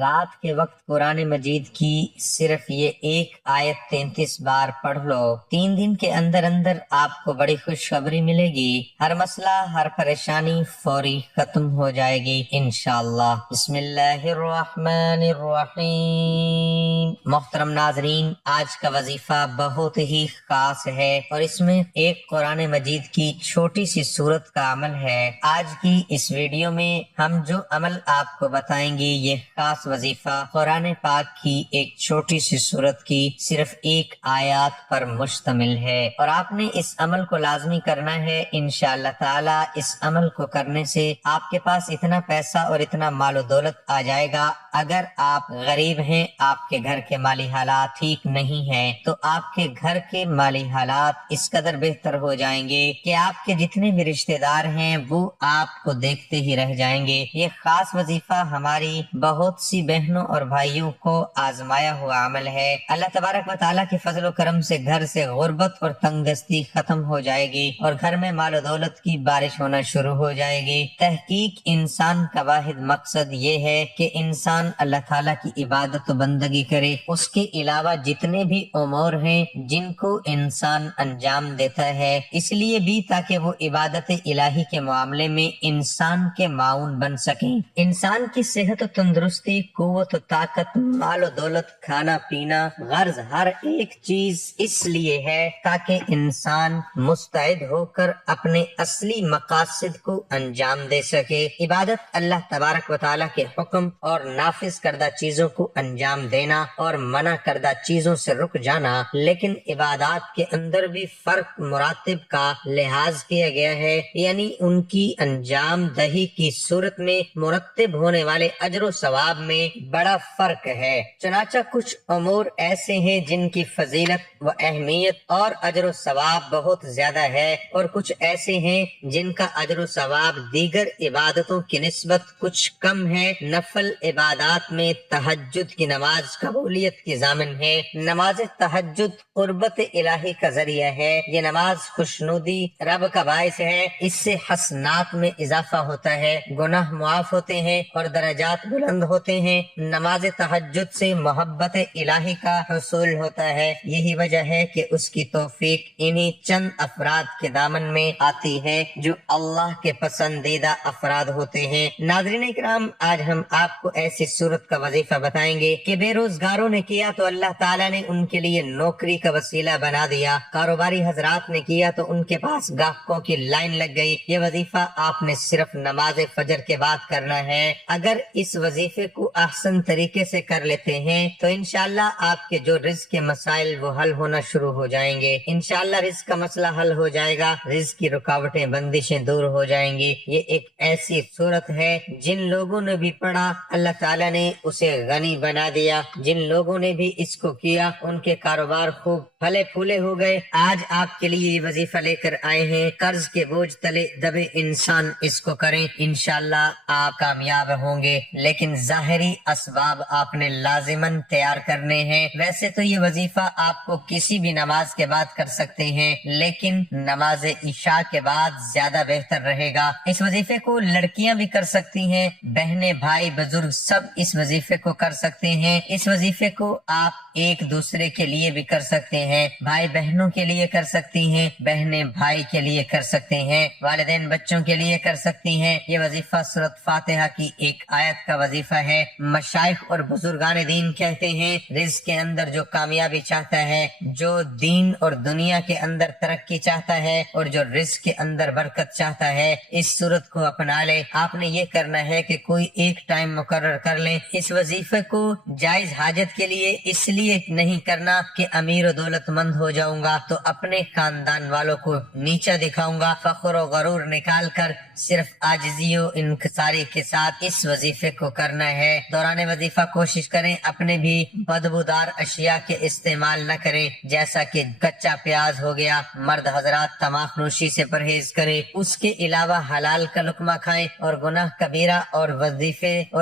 رات کے وقت قرآن مجید کی صرف یہ ایک آیت 33 بار پڑھ لو، 3 دن کے اندر اندر آپ کو بڑی خوشخبری ملے گی۔ ہر مسئلہ، ہر پریشانی فوری ختم ہو جائے گی انشاءاللہ۔ بسم اللہ الرحمن الرحیم۔ محترم ناظرین، آج کا وظیفہ بہت ہی خاص ہے اور اس میں ایک قرآن مجید کی چھوٹی سی سورت کا عمل ہے۔ آج کی اس ویڈیو میں ہم جو عمل آپ کو بتائیں گے، یہ خاص وظیفہ قرآن پاک کی ایک چھوٹی سی سورت کی صرف ایک آیات پر مشتمل ہے اور آپ نے اس عمل کو لازمی کرنا ہے۔ انشاءاللہ تعالی اس عمل کو کرنے سے آپ کے پاس اتنا پیسہ اور اتنا مال و دولت آ جائے گا۔ اگر آپ غریب ہیں، آپ کے گھر کے مالی حالات ٹھیک نہیں ہیں، تو آپ کے گھر کے مالی حالات اس قدر بہتر ہو جائیں گے کہ آپ کے جتنے بھی رشتہ دار ہیں وہ آپ کو دیکھتے ہی رہ جائیں گے۔ یہ خاص وظیفہ ہماری بہت سی بہنوں اور بھائیوں کو آزمایا ہوا عمل ہے۔ اللہ تبارک و تعالیٰ کے فضل و کرم سے گھر سے غربت اور تنگ دستی ختم ہو جائے گی اور گھر میں مال و دولت کی بارش ہونا شروع ہو جائے گی۔ تحقیق انسان کا واحد مقصد یہ ہے کہ انسان اللہ تعالیٰ کی عبادت و بندگی کرے۔ اس کے علاوہ جتنے بھی امور ہیں جن کو انسان انجام دیتا ہے، اس لیے بھی تاکہ وہ عبادت الہی کے معاملے میں انسان کے معاون بن سکیں۔ انسان کی صحت و تندرستی، قوت و طاقت، مال و دولت، کھانا پینا، غرض ہر ایک چیز اس لیے ہے تاکہ انسان مستعد ہو کر اپنے اصلی مقاصد کو انجام دے سکے۔ عبادت اللہ تبارک و تعالیٰ کے حکم اور نافذ کردہ چیزوں کو انجام دینا اور منع کردہ چیزوں سے رک جانا، لیکن عبادات کے اندر بھی فرق مراتب کا لحاظ کیا گیا ہے، یعنی ان کی انجام دہی کی صورت میں مرتب ہونے والے اجر و ثواب میں بڑا فرق ہے۔ چنانچہ کچھ امور ایسے ہیں جن کی فضیلت و اہمیت اور اجر و ثواب بہت زیادہ ہے، اور کچھ ایسے ہیں جن کا اجر و ثواب دیگر عبادتوں کی نسبت کچھ کم ہے۔ نفل عبادات میں تہجد کی نماز قبولیت کی ضامن ہے۔ نماز تہجد قربت الہی کا ذریعہ ہے۔ یہ نماز خوشنودی رب کا باعث ہے، اس سے حسنات میں اضافہ ہوتا ہے، گناہ معاف ہوتے ہیں اور درجات بلند ہوتے ہیں۔ نماز تہجد سے محبت الہی کا حصول ہوتا ہے۔ یہی وجہ ہے کہ اس کی توفیق انہی چند افراد کے دامن میں آتی ہے جو اللہ کے پسندیدہ افراد ہوتے ہیں۔ ناظرین اکرام، آج ہم آپ کو ایسی صورت کا وظیفہ بتائیں گے کہ بے روزگاروں نے کیا تو اللہ تعالیٰ نے ان کے لیے نوکری کا وسیلہ بنا دیا، کاروباری حضرات نے کیا تو ان کے پاس گاہکوں کی لائن لگ گئی۔ یہ وظیفہ آپ نے صرف نماز فجر کے بعد کرنا ہے۔ اگر اس وظیفے کو احسن طریقے سے کر لیتے ہیں تو انشاءاللہ آپ کے جو رزق کے مسائل وہ حل ہونا شروع ہو جائیں گے۔ انشاءاللہ رزق کا مسئلہ حل ہو جائے گا، رزق کی رکاوٹیں بندشیں دور ہو جائیں گی۔ یہ ایک ایسی صورت ہے جن لوگوں نے بھی پڑھا اللہ تعالیٰ نے اسے غنی بنا دیا، جن لوگوں نے بھی اس کو کیا ان کے کاروبار خوب پھلے پھولے ہو گئے۔ آج آپ کے لیے یہ وظیفہ لے کر آئے ہیں، قرض کے بوجھ تلے دبے انسان اس کو کریں، انشاءاللہ آپ کامیاب ہوں گے، لیکن ظاہری اسباب آپ نے لازماً تیار کرنے ہیں۔ ویسے تو یہ وظیفہ آپ کو کسی بھی نماز کے بعد کر سکتے ہیں، لیکن نماز عشاء کے بعد زیادہ بہتر رہے گا۔ اس وظیفے کو لڑکیاں بھی کر سکتی ہیں، بہنیں، بھائی، بزرگ سب اس وظیفے کو کر سکتے ہیں۔ اس وظیفے کو آپ ایک دوسرے کے لیے بھی کر سکتے ہیں، بھائی بہنوں کے لیے کر سکتی ہیں، بہنیں بھائی کے لیے کر سکتے ہیں، والدین بچوں کے لیے کر سکتی ہیں۔ یہ وظیفہ سورۃ فاتحہ کی ایک آیت کا وظیفہ ہے۔ مشائخ اور بزرگان دین کہتے ہیں، رزق کے اندر جو کامیابی چاہتا ہے، جو دین اور دنیا کے اندر ترقی چاہتا ہے اور جو رزق کے اندر برکت چاہتا ہے، اس صورت کو اپنا لے۔ آپ نے یہ کرنا ہے کہ کوئی ایک ٹائم مقرر کر لیں۔ اس وظیفے کو جائز حاجت کے لیے اس لیے نہیں کرنا کہ امیر و دولت مند ہو جاؤں گا تو اپنے خاندان والوں کو نیچا دکھاؤں گا، فخر و غرور نکال کر صرف عاجزی و انکساری کے ساتھ اس وظیفے کو کرنا ہے۔ دوران وظیفہ کوشش کریں اپنے بھی بدبودار اشیاء کے استعمال نہ کریں، جیسا کہ کچا پیاز ہو گیا۔ مرد حضرات تماک نوشی سے پرہیز کریں، اس کے علاوہ حلال کا لقمہ کھائیں اور گناہ کبیرہ اور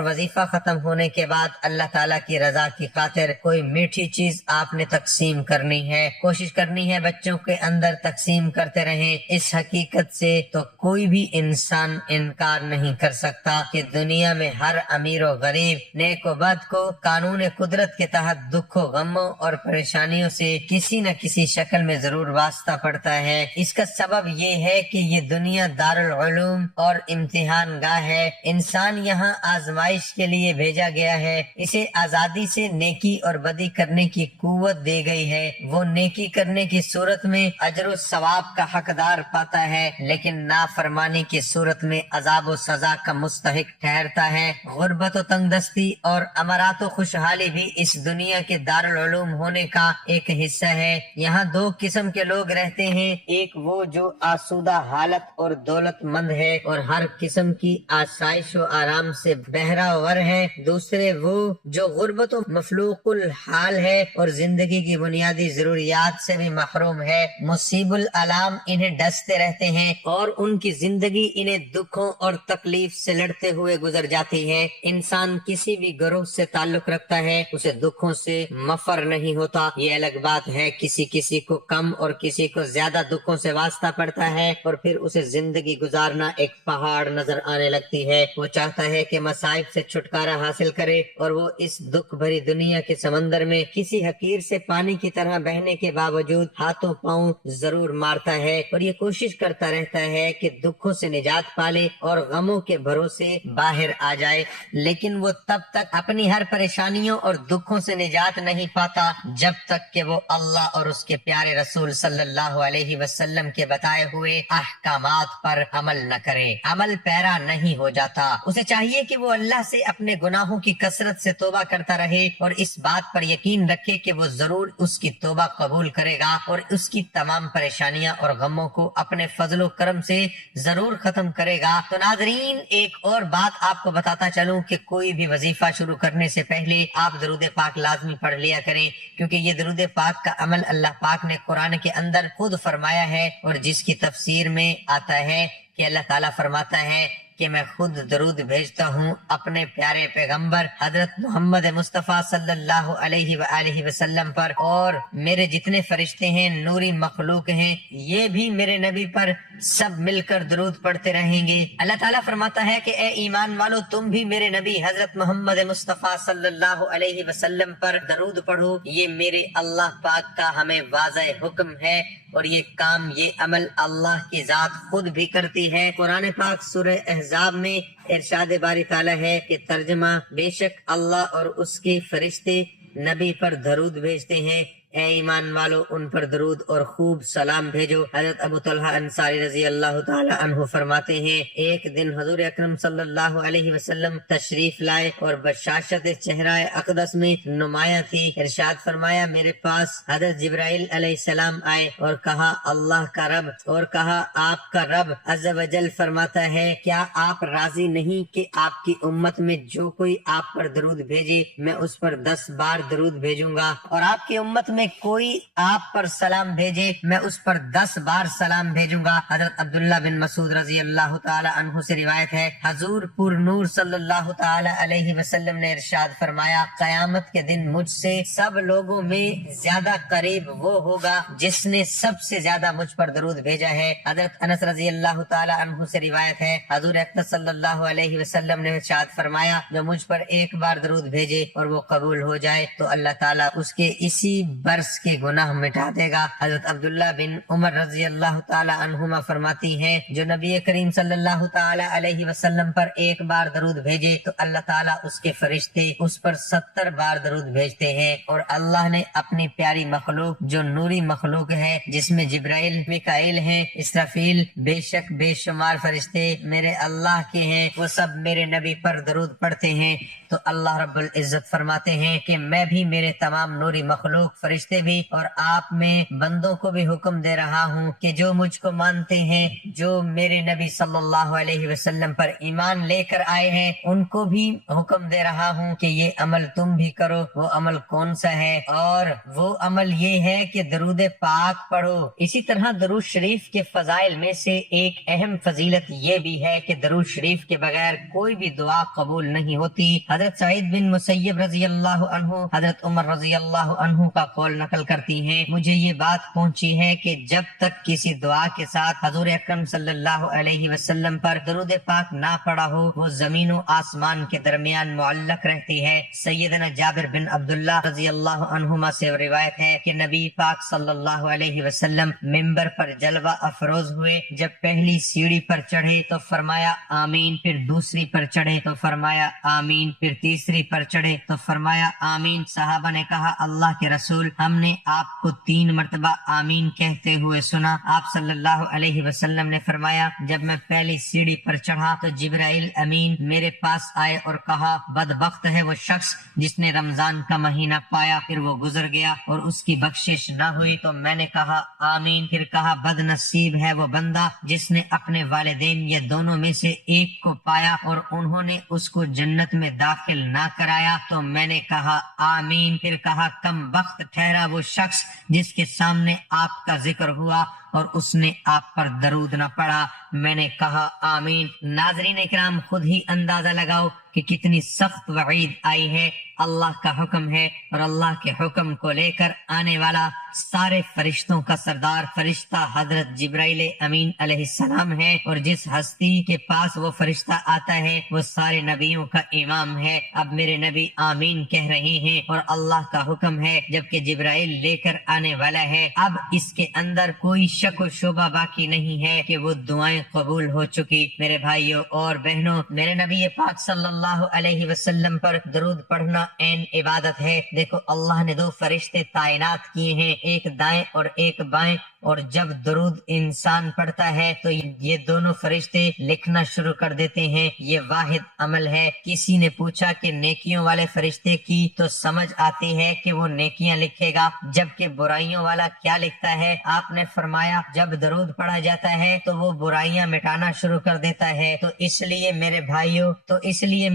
وظیفہ ختم ہونے کے بعد اللہ تعالیٰ کی رضا کی خاطر کوئی میٹھی چیز آپ نے تقسیم کرنی ہے، کوشش کرنی ہے بچوں کے اندر تقسیم کرتے رہیں۔ اس حقیقت سے تو کوئی بھی انسان انسان انکار نہیں کر سکتا کہ دنیا میں ہر امیر و غریب، نیک و بد کو قانون قدرت کے تحت دکھ و غموں اور پریشانیوں سے کسی نہ کسی شکل میں ضرور واسطہ پڑتا ہے۔ اس کا سبب یہ ہے کہ یہ دنیا دارالعلوم اور امتحان گاہ ہے۔ انسان یہاں آزمائش کے لیے بھیجا گیا ہے۔ اسے آزادی سے نیکی اور بدی کرنے کی قوت دی گئی ہے۔ وہ نیکی کرنے کی صورت میں اجر و ثواب کا حقدار پاتا ہے، لیکن نافرمانی کی صورت میں عذاب و سزا کا مستحق ٹھہرتا ہے۔ غربت و تنگ دستی اور امارات و خوشحالی بھی اس دنیا کے دارالعلوم ہونے کا ایک حصہ ہے۔ یہاں دو قسم کے لوگ رہتے ہیں، ایک وہ جو آسودہ حالت اور دولت مند ہے اور ہر قسم کی آسائش و آرام سے بہرہ ہے، دوسرے وہ جو غربت و مفلوق الحال ہے اور زندگی کی بنیادی ضروریات سے بھی محروم ہے۔ مصیب العلام انہیں ڈستے رہتے ہیں اور ان کی زندگی انہیں دکھوں اور تکلیف سے لڑتے ہوئے گزر جاتی ہے۔ انسان کسی بھی گروہ سے تعلق رکھتا ہے، اسے دکھوں سے مفر نہیں ہوتا۔ یہ الگ بات ہے کسی کو کم اور کسی کو زیادہ دکھوں سے واسطہ پڑتا ہے اور پھر اسے زندگی گزارنا ایک پہاڑ نظر آنے لگتی ہے۔ وہ چاہتا ہے کہ مصائب سے چھٹکارا حاصل کرے اور وہ اس دکھ بھری دنیا کے سمندر میں کسی حقیر سے پانی کی طرح بہنے کے باوجود ہاتھوں پاؤں ضرور مارتا ہے اور یہ کوشش کرتا رہتا ہے کہ دکھوں سے نجات پالے اور غموں کے بھروسے باہر آ جائے، لیکن وہ تب تک اپنی ہر پریشانیوں اور دکھوں سے نجات نہیں پاتا جب تک کہ وہ اللہ اور اس کے پیارے رسول صلی اللہ علیہ وسلم کے بتائے ہوئے احکامات پر عمل نہ کرے، عمل پیرا نہیں ہو جاتا۔ اسے چاہیے کہ وہ اللہ سے اپنے گناہوں کی کثرت سے توبہ کرتا رہے اور اس بات پر یقین رکھے کہ وہ ضرور اس کی توبہ قبول کرے گا اور اس کی تمام پریشانیاں اور غموں کو اپنے فضل و کرم سے ضرور ختم کرے گا۔ تو ناظرین، ایک اور بات آپ کو بتاتا چلوں کہ کوئی بھی وظیفہ شروع کرنے سے پہلے آپ درود پاک لازمی پڑھ لیا کریں، کیونکہ یہ درود پاک کا عمل اللہ پاک نے قرآن کے اندر خود فرمایا ہے، اور جس کی تفسیر میں آتا ہے کہ اللہ تعالیٰ فرماتا ہے کہ میں خود درود بھیجتا ہوں اپنے پیارے پیغمبر حضرت محمد مصطفیٰ صلی اللہ علیہ وآلہ وسلم پر، اور میرے جتنے فرشتے ہیں، نوری مخلوق ہیں، یہ بھی میرے نبی پر سب مل کر درود پڑھتے رہیں گے۔ اللہ تعالیٰ فرماتا ہے کہ اے ایمان والو، تم بھی میرے نبی حضرت محمد مصطفیٰ صلی اللہ علیہ وسلم پر درود پڑھو۔ یہ میرے اللہ پاک کا ہمیں واضح حکم ہے اور یہ کام، یہ عمل اللہ کی ذات خود بھی کرتی ہے۔ قرآن پاک سورہ احزاب میں ارشاد باری تعالیٰ ہے کہ ترجمہ، بے شک اللہ اور اس کے فرشتے نبی پر درود بھیجتے ہیں، اے ایمان والو ان پر درود اور خوب سلام بھیجو۔ حضرت ابو طلحہ انصاری رضی اللہ تعالی عنہ فرماتے ہیں، ایک دن حضور اکرم صلی اللہ علیہ وسلم تشریف لائے اور بشاشت چہرہ اقدس میں نمایاں تھی۔ ارشاد فرمایا، میرے پاس حضرت جبرائیل علیہ السلام آئے اور کہا، اللہ کا رب، اور کہا آپ کا رب عز و جل فرماتا ہے، کیا آپ راضی نہیں کہ آپ کی امت میں جو کوئی آپ پر درود بھیجے میں اس پر 10 بار درود بھیجوں گا، اور آپ کی امت میں کوئی آپ پر سلام بھیجے میں اس پر 10 بار سلام بھیجوں گا۔ حضرت عبداللہ بن مسعود رضی اللہ تعالی عنہ سے روایت ہے، حضور پر نور صلی اللہ تعالی علیہ وسلم نے ارشاد فرمایا، قیامت کے دن مجھ سے سب لوگوں میں زیادہ قریب وہ ہوگا جس نے سب سے زیادہ مجھ پر درود بھیجا ہے۔ حضرت انس رضی اللہ تعالی عنہ سے روایت ہے، حضور اقدس صلی اللہ علیہ وسلم نے ارشاد فرمایا، جو مجھ پر ایک بار درود بھیجے اور وہ قبول ہو جائے تو اللہ تعالیٰ اس کے اسی برس کے گناہ مٹا دے گا۔ حضرت عبداللہ بن عمر رضی اللہ تعالی عنہما فرماتی ہیں، جو نبی کریم صلی اللہ تعالی علیہ وسلم پر ایک بار درود بھیجے تو اللہ تعالیٰ اس کے فرشتے اس پر 70 بار درود بھیجتے ہیں، اور اللہ نے اپنی پیاری مخلوق جو نوری مخلوق ہے، جس میں جبرائیل، میکائیل ہیں، اسرافیل، بے شک بے شمار فرشتے میرے اللہ کے ہیں، وہ سب میرے نبی پر درود پڑھتے ہیں۔ تو اللہ رب العزت فرماتے ہیں کہ میں بھی، میرے تمام نوری مخلوق، فرشتے بھی اور آپ میں بندوں کو بھی حکم دے رہا ہوں کہ جو مجھ کو مانتے ہیں، جو میرے نبی صلی اللہ علیہ وسلم پر ایمان لے کر آئے ہیں، ان کو بھی حکم دے رہا ہوں کہ یہ عمل تم بھی کرو۔ وہ عمل کون سا ہے؟ اور وہ عمل یہ ہے کہ درود پاک پڑھو۔ اسی طرح درود شریف کے فضائل میں سے ایک اہم فضیلت یہ بھی ہے کہ درود شریف کے بغیر کوئی بھی دعا قبول نہیں ہوتی۔ حضرت سعید بن مسیب رضی اللہ عنہ، حضرت عمر رضی اللہ عنہ کا قول قول نقل کرتی ہیں، مجھے یہ بات پہنچی ہے کہ جب تک کسی دعا کے ساتھ حضور اکرم صلی اللہ علیہ وسلم پر درود پاک نہ پڑا ہو وہ زمین و آسمان کے درمیان معلق رہتی ہے۔ سیدنا جابر بن عبداللہ رضی اللہ عنہما سے روایت ہے کہ نبی پاک صلی اللہ علیہ وسلم ممبر پر جلوہ افروز ہوئے، جب پہلی سیڑھی پر چڑھے تو فرمایا آمین، پھر دوسری پر چڑھے تو فرمایا آمین، پھر تیسری پر چڑھے تو فرمایا آمین۔ صحابہ نے کہا اللہ کے رسول، ہم نے آپ کو 3 مرتبہ آمین کہتے ہوئے سنا۔ آپ صلی اللہ علیہ وسلم نے فرمایا جب میں پہلی سیڑھی پر چڑھا تو جبرائیل امین میرے پاس آئے اور کہا بدبخت ہے وہ شخص جس نے رمضان کا مہینہ پایا پھر وہ گزر گیا اور اس کی بخشش نہ ہوئی۔ تو میں نے کہا آمین، پھر کہا بد نصیب ہے وہ بندہ جس نے اپنے والدین یا دونوں میں سے ایک کو پایا اور انہوں نے اس کو جنت میں داخل نہ کرایا۔ تو میں نے کہا آمین، پھر کہا کم بخت ٹھہرا وہ شخص جس کے سامنے آپ کا ذکر ہوا اور اس نے آپ پر درود نہ پڑا۔ میں نے کہا آمین۔ ناظرین اکرام، خود ہی اندازہ لگاؤ کہ کتنی سخت وعید آئی ہے۔ اللہ کا حکم ہے اور اللہ کے حکم کو لے کر آنے والا سارے فرشتوں کا سردار فرشتہ حضرت جبرائیل امین علیہ السلام ہے، اور جس ہستی کے پاس وہ فرشتہ آتا ہے وہ سارے نبیوں کا امام ہے۔ اب میرے نبی آمین کہہ رہے ہیں اور اللہ کا حکم ہے جبکہ جبرائیل لے کر آنے والا ہے۔ اب اس کے اندر کوئی شک و شبہ باقی نہیں ہے کہ وہ دعائیں قبول ہو چکی۔ میرے بھائیوں اور بہنوں، میرے نبی پاک صلی اللہ علیہ وسلم پر درود پڑھنا عین عبادت ہے۔ دیکھو اللہ نے 2 فرشتے تعینات کیے ہیں، ایک دائیں اور ایک بائیں، اور جب درود انسان پڑھتا ہے تو یہ دونوں فرشتے لکھنا شروع کر دیتے ہیں۔ یہ واحد عمل ہے۔ کسی نے پوچھا کہ نیکیوں والے فرشتے کی تو سمجھ آتی ہے کہ وہ نیکیاں لکھے گا، جبکہ برائیوں والا کیا لکھتا ہے؟ آپ نے فرمایا جب درود پڑھا جاتا ہے تو وہ برائیاں مٹانا شروع کر دیتا ہے۔ تو اس لیے میرے بھائیوں،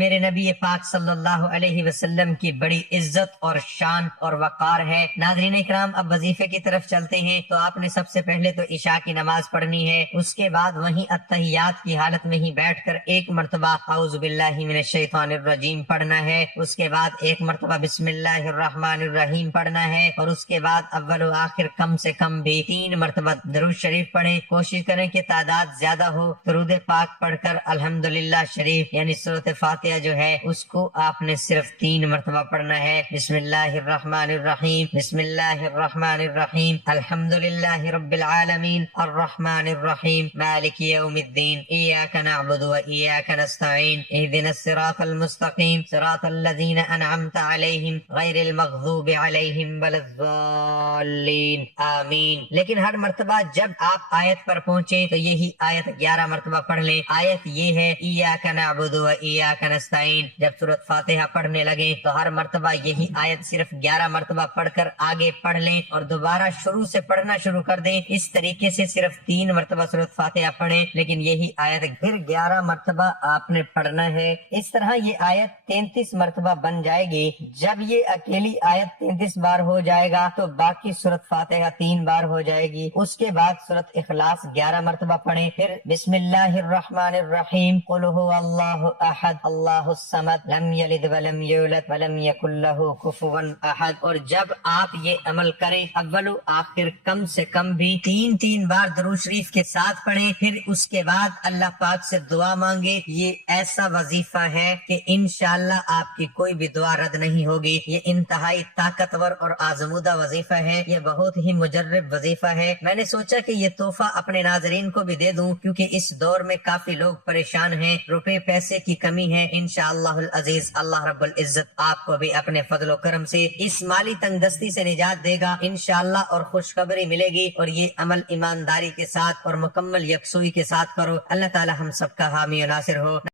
میرے نبی پاک صلی اللہ علیہ وسلم کی بڑی عزت اور شان اور وقار ہے۔ ناظرین اکرام، اب وظیفے کی طرف چلتے ہیں۔ تو آپ نے سب سے پہلے تو عشاء کی نماز پڑھنی ہے، اس کے بعد وہیں اتحیات کی حالت میں ہی بیٹھ کر 1 مرتبہ اعوذ باللہ من الشیطان الرجیم پڑھنا ہے، اس کے بعد 1 مرتبہ بسم اللہ الرحمن الرحیم پڑھنا ہے، اور اس کے بعد اول و آخر کم سے کم بھی 3 مرتبہ درود شریف پڑھیں۔ کوشش کریں کہ تعداد زیادہ ہو۔ درود پاک پڑھ کر الحمدللہ شریف یعنی سورۃ فاتحہ جو ہے اس کو آپ نے صرف 3 مرتبہ پڑھنا ہے۔ بسم اللہ الرحمن الرحیم، بسم اللہ الرحمن الرحیم، الحمدللہ رب العالمین، الرحمن الرحیم، مالک یوم الدین، ایاک نعبد و ایاک نستعین، اہدنا الصراط المستقیم، صراط الذین انعمت علیہم غیر المغضوب علیہم ولا الضالین، آمین۔ لیکن ہر مرتبہ جب آپ آیت پر پہنچیں تو یہی آیت 11 مرتبہ پڑھ لیں۔ آیت یہ ہے ایاک نعبد و ایاک نستعین۔ جب سورۃ فاتحہ پڑھنے لگیں تو ہر مرتبہ یہی آیت صرف 11 مرتبہ پڑھ کر آگے پڑھ لیں اور دوبارہ شروع سے پڑھنا شروع کر دیں۔ اس طریقے سے صرف 3 مرتبہ سورۃ فاتحہ پڑھیں، لیکن یہی آیت پھر 11 مرتبہ آپ نے پڑھنا ہے۔ اس طرح یہ آیت 33 مرتبہ بن جائے گی۔ جب یہ اکیلی آیت 33 بار ہو جائے گا تو باقی سورۃ فاتحہ 3 بار ہو جائے گی۔ اس کے بعد سورۃ اخلاص 11 مرتبہ پڑھیں، پھر بسم اللہ الرحمن الرحیم، قل هو اللہ احد اللہ الصمد لم یلد ولم یولد ولم یکن لہ کفوا احد۔ اور جب آپ یہ عمل کریں اول و آخر کم سے کم بھی 3 بار درود شریف کے ساتھ پڑھیں، پھر اس کے بعد اللہ پاک سے دعا مانگے۔ یہ ایسا وظیفہ ہے کہ انشاءاللہ آپ کی کوئی بھی دعا رد نہیں ہوگی۔ یہ انتہائی طاقتور اور آزمودہ وظیفہ ہے، یہ بہت ہی مجرب وظیفہ ہے۔ میں نے سوچا کہ یہ تحفہ اپنے ناظرین کو بھی دے دوں، کیونکہ اس دور میں کافی لوگ پریشان ہیں، روپے پیسے کی کمی ہے۔ انشاءاللہ العزیز اللہ رب العزت آپ کو بھی اپنے فضل و کرم سے اس مالی تنگ دستی سے نجات دے گا انشاءاللہ، اور خوشخبری ملے گی۔ اور یہ عمل ایمانداری کے ساتھ اور مکمل یکسوئی کے ساتھ کرو۔ اللہ تعالی ہم سب کا حامی و ناصر ہو۔